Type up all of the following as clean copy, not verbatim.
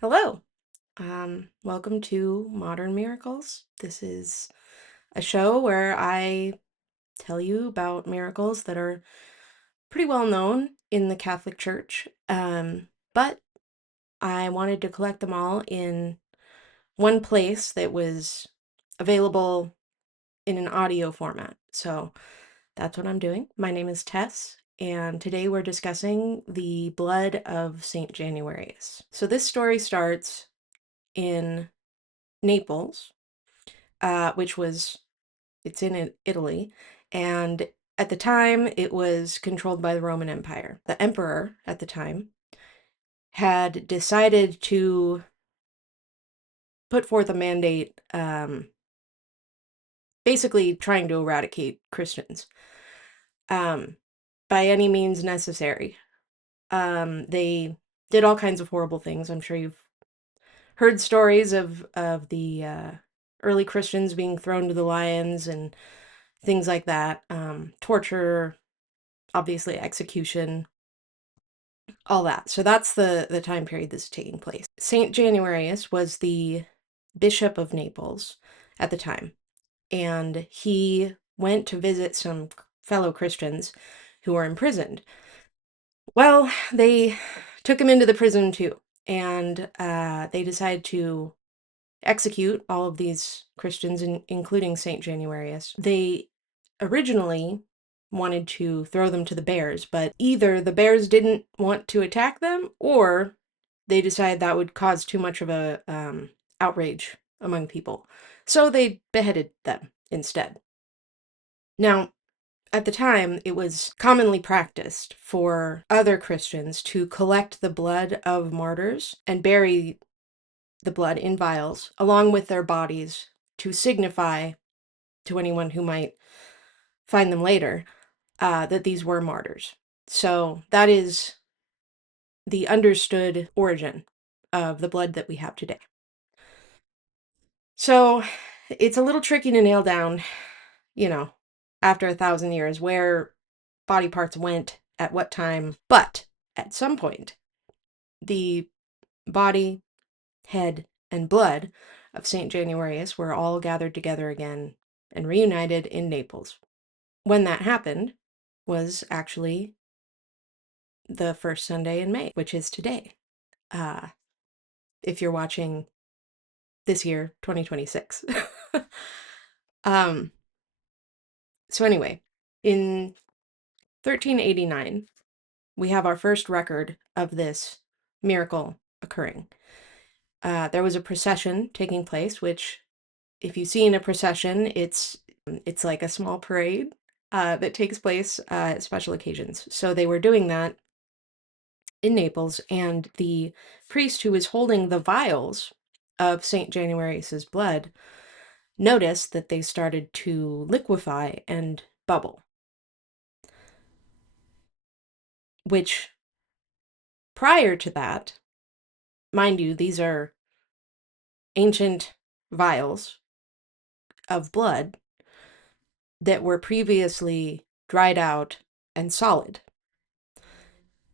Hello. Welcome to Modern Miracles. This is a show where I tell you about miracles that are pretty well known in the Catholic Church, but I wanted to collect them all in one place that was available in an audio format. So that's what I'm doing. My name is Tess, and today we're discussing the blood of Saint Januarius. So this story starts in Naples, which was it's in Italy, and at the time it was controlled by the Roman Empire. The emperor at the time had decided to put forth a mandate, basically trying to eradicate Christians, um, by any means necessary. They did all kinds of horrible things. I'm sure you've heard stories of the early Christians being thrown to the lions and things like that. Torture, obviously execution, all that. So that's the time period this is taking place. Saint Januarius was the bishop of Naples at the time, and he went to visit some fellow Christians who were imprisoned. Well, they took him into the prison too, and they decided to execute all of these Christians, including Saint Januarius. They originally wanted to throw them to the bears, but either the bears didn't want to attack them, or they decided that would cause too much of a outrage among people. So they beheaded them instead. Now, at the time, it was commonly practiced for other Christians to collect the blood of martyrs and bury the blood in vials along with their bodies to signify to anyone who might find them later that these were martyrs. So that is the understood origin of the blood that we have today. So it's a little tricky to nail down, you know, after 1,000 years, where body parts went at what time. But at some point, the body, head, and blood of St. Januarius were all gathered together again and reunited in Naples. When that happened was actually the first Sunday in May, which is today. Uh, if you're watching this year, 2026. um, so anyway, in 1389, we have our first record of this miracle occurring. There was a procession taking place, which, if you see in a procession, it's like a small parade that takes place at special occasions. So they were doing that in Naples, and the priest who was holding the vials of St. Januarius's blood noticed that they started to liquefy and bubble, which prior to that, mind you, these are ancient vials of blood that were previously dried out and solid.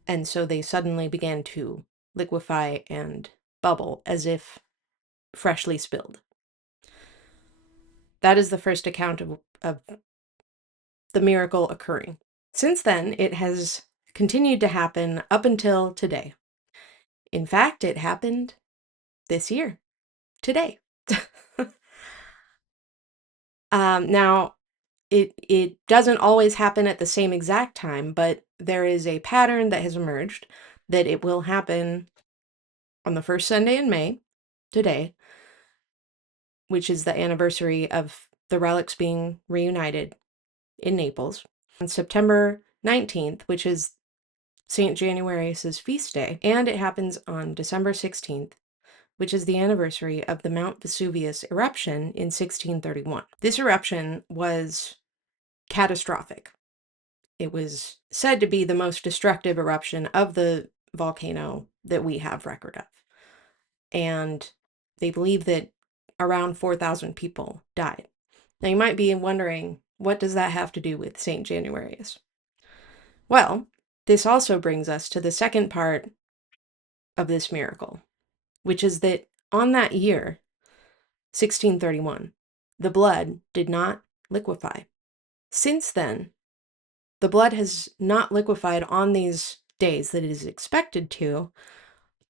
And so they suddenly began to liquefy and bubble as if freshly spilled. That is the first account of the miracle occurring. Since then, it has continued to happen up until today. In fact, it happened this year, today. Now, it doesn't always happen at the same exact time, but there is a pattern that has emerged that it will happen on the first Sunday in May, today, which is the anniversary of the relics being reunited in Naples, on September 19th, which is St. Januarius's feast day, and it happens on December 16th, which is the anniversary of the Mount Vesuvius eruption in 1631. This eruption was catastrophic. It was said to be the most destructive eruption of the volcano that we have record of. And they believe that around 4,000 people died. Now you might be wondering, what does that have to do with St. Januarius? Well, this also brings us to the second part of this miracle. which is that on that year, 1631, the blood did not liquefy. Since then, the blood has not liquefied on these days that it is expected to,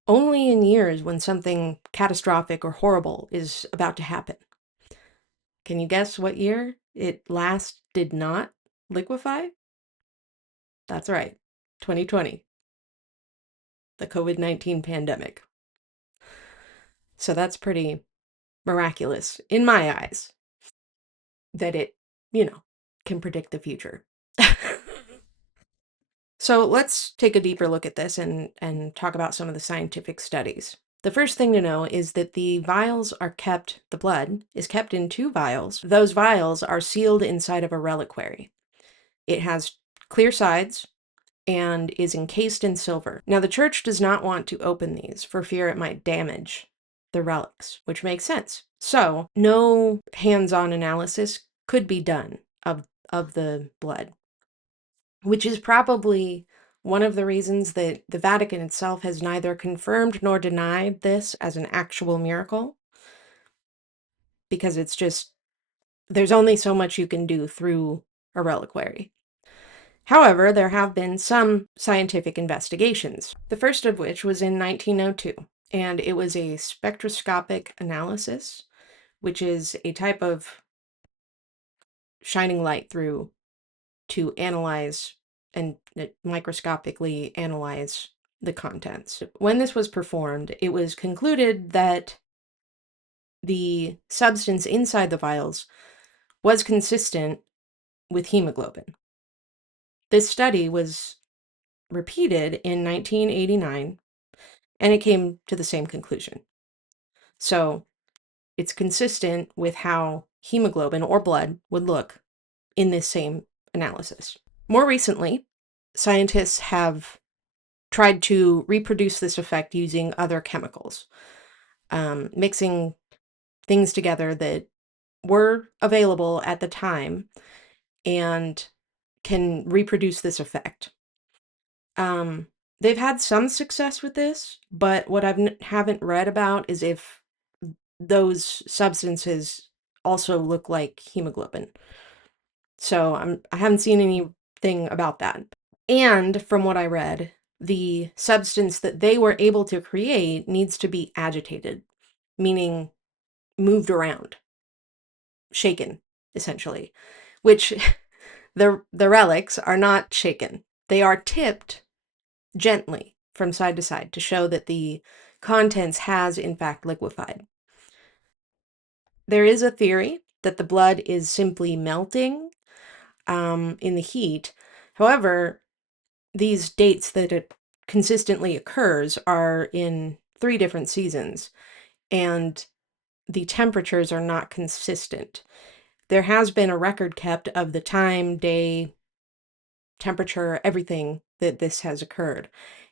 only in years when something catastrophic or horrible is about to happen. Can you guess what year it last did not liquefy? That's right, 2020, the COVID-19 pandemic. So that's pretty miraculous in my eyes that it, can predict the future. So let's take a deeper look at this and talk about some of the scientific studies. The first thing to know is that the blood is kept in 2 vials. Those vials are sealed inside of a reliquary. It has clear sides and is encased in silver. Now, the church does not want to open these for fear it might damage the relics, which makes sense. So, no hands-on analysis could be done of the blood, which is probably one of the reasons that the Vatican itself has neither confirmed nor denied this as an actual miracle, because there's only so much you can do through a reliquary. However, there have been some scientific investigations, the first of which was in 1902, and it was a spectroscopic analysis, which is a type of shining light through to analyze and microscopically analyze the contents. When this was performed, it was concluded that the substance inside the vials was consistent with hemoglobin. This study was repeated in 1989, and it came to the same conclusion. So it's consistent with how hemoglobin or blood would look in this same analysis. More recently, scientists have tried to reproduce this effect using other chemicals, mixing things together that were available at the time and can reproduce this effect. They've had some success with this, but what I haven't read about is if those substances also look like hemoglobin. So I haven't seen anything about that. And from what I read, the substance that they were able to create needs to be agitated, meaning moved around, shaken, essentially, which the relics are not shaken. They are tipped gently from side to side to show that the contents has in fact liquefied. There is a theory that the blood is simply melting in the heat. However, these dates that it consistently occurs are in 3 different seasons, and the temperatures are not consistent. There has been a record kept of the time, day, temperature, everything that this has occurred,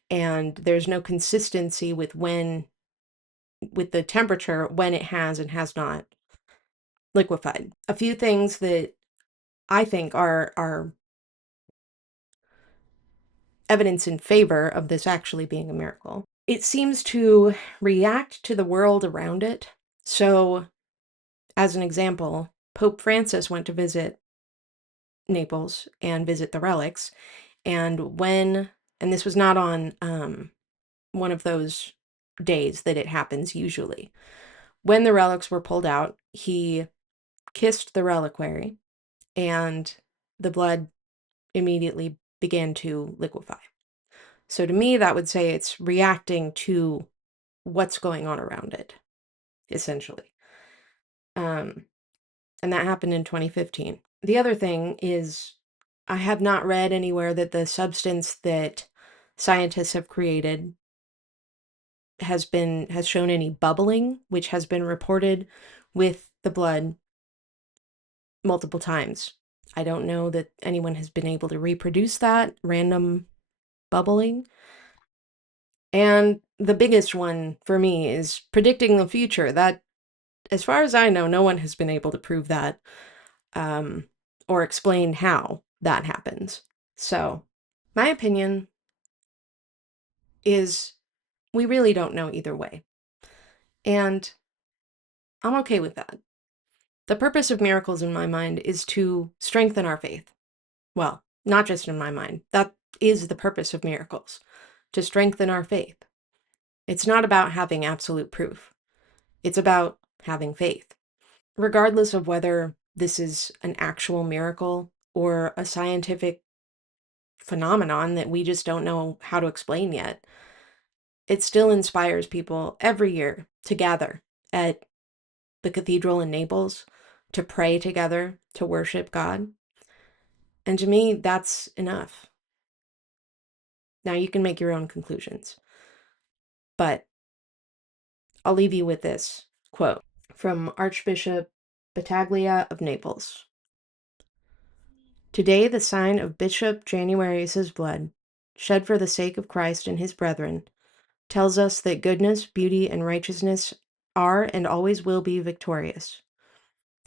and there's no consistency with the temperature when it has and has not liquefied. A few things that I think are evidence in favor of this actually being a miracle. It seems to react to the world around it. So, as an example, Pope Francis went to visit Naples and visit the relics, and and this was not on one of those days that it happens usually. When the relics were pulled out, he kissed the reliquary, and the blood immediately began to liquefy. So to me, that would say it's reacting to what's going on around it, essentially. Um, and that happened in 2015. The other thing is, I have not read anywhere that the substance that scientists have created has shown any bubbling, which has been reported with the blood multiple times. I don't know that anyone has been able to reproduce that random bubbling. And the biggest one for me is predicting the future. That, as far as I know, no one has been able to prove that, or explain how that happens. So, my opinion is we really don't know either way. And I'm okay with that. The purpose of miracles in my mind is to strengthen our faith. Well, not just in my mind. That is the purpose of miracles, to strengthen our faith. It's not about having absolute proof. It's about having faith. Regardless of whether this is an actual miracle or a scientific phenomenon that we just don't know how to explain yet, it still inspires people every year to gather at the cathedral in Naples, to pray together, to worship God. And to me, that's enough. Now you can make your own conclusions, but I'll leave you with this quote from Archbishop Battaglia of Naples. Today, the sign of Bishop Januarius's blood, shed for the sake of Christ and his brethren, tells us that goodness, beauty, and righteousness are and always will be victorious.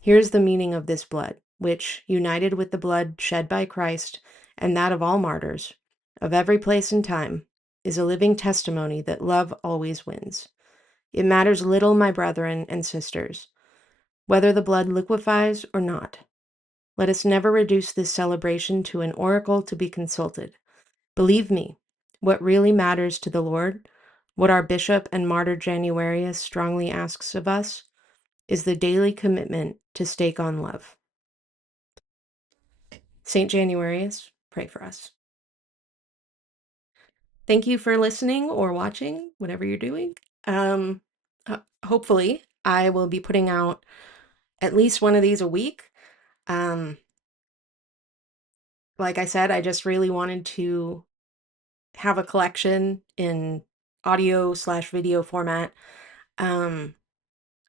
Here's the meaning of this blood, which, united with the blood shed by Christ and that of all martyrs, of every place and time, is a living testimony that love always wins. It matters little, my brethren and sisters, whether the blood liquefies or not. Let us never reduce this celebration to an oracle to be consulted. Believe me, what really matters to the Lord, what our bishop and martyr Januarius strongly asks of us, is the daily commitment to stake on love. St. Januarius, pray for us. Thank you for listening or watching, whatever you're doing. Hopefully, I will be putting out at least one of these a week. Um, like I said, I just really wanted to have a collection in audio/video format um,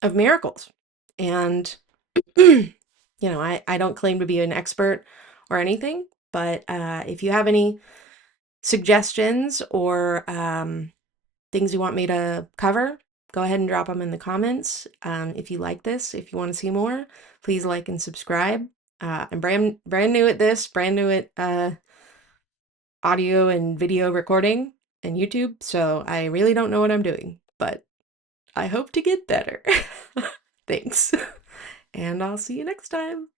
of miracles. And, I don't claim to be an expert or anything, but if you have any suggestions or things you want me to cover, go ahead and drop them in the comments. If you like this, if you want to see more, please like and subscribe. I'm brand new at this, brand new at audio and video recording and YouTube, so I really don't know what I'm doing, but I hope to get better. Thanks. And I'll see you next time.